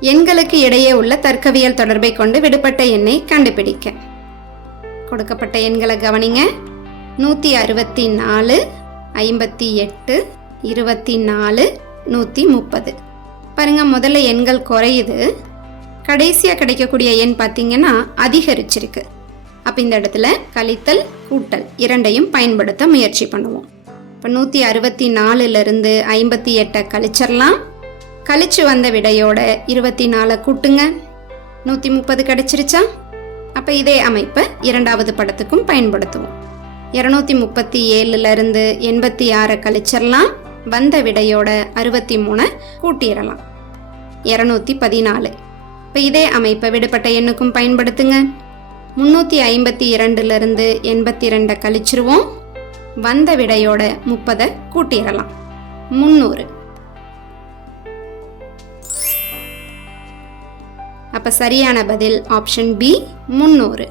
எண்களுக்கு இடையே உள்ள தர்க்கவியல் தொடர்பை கொண்டு விடுபட்ட எண்ணை கண்டுபிடிக்க. கொடுக்கப்பட்ட எண்களை கவனிங்க. நூற்றி அறுபத்தி நாலு ஐம்பத்தி எட்டு இருபத்தி நாலு நூற்றி முப்பது. பாருங்கள் முதல்ல எண்கள் குறையுது. கடைசியாக கிடைக்கக்கூடிய எண் பார்த்தீங்கன்னா அதிகரிச்சிருக்கு. அப்போ இந்த இடத்துல கழித்தல் கூட்டல் இரண்டையும் பயன்படுத்த முயற்சி பண்ணுவோம். இப்போ நூற்றி அறுபத்தி நாலுலேருந்து ஐம்பத்தி எட்டை கழிச்சிடலாம். கழிச்சு வந்த விடையோட இருபத்தி நாலை கூட்டுங்க. நூற்றி முப்பது கிடச்சிருச்சா? அப்போ இதே அமைப்பை இரண்டாவது படத்துக்கும் பயன்படுத்துவோம். இரநூத்தி முப்பத்தி ஏழுலேருந்து எண்பத்தி ஆறை கழிச்சிடலாம் வந்த விடையோட அறுபத்தி மூணை கூட்டிடலாம் இரநூத்தி பதினாலு இப்போ இதே அமைப்பை விடுபட்ட எண்ணுக்கும் பயன்படுத்துங்க. முந்நூற்றி ஐம்பத்தி இரண்டுலேருந்து எண்பத்தி ரெண்டை கழிச்சிருவோம். வந்த விடையோட முப்பதை கூட்டிடலாம் முந்நூறு. அப்போ சரியான பதில் ஆப்ஷன் பி முந்நூறு.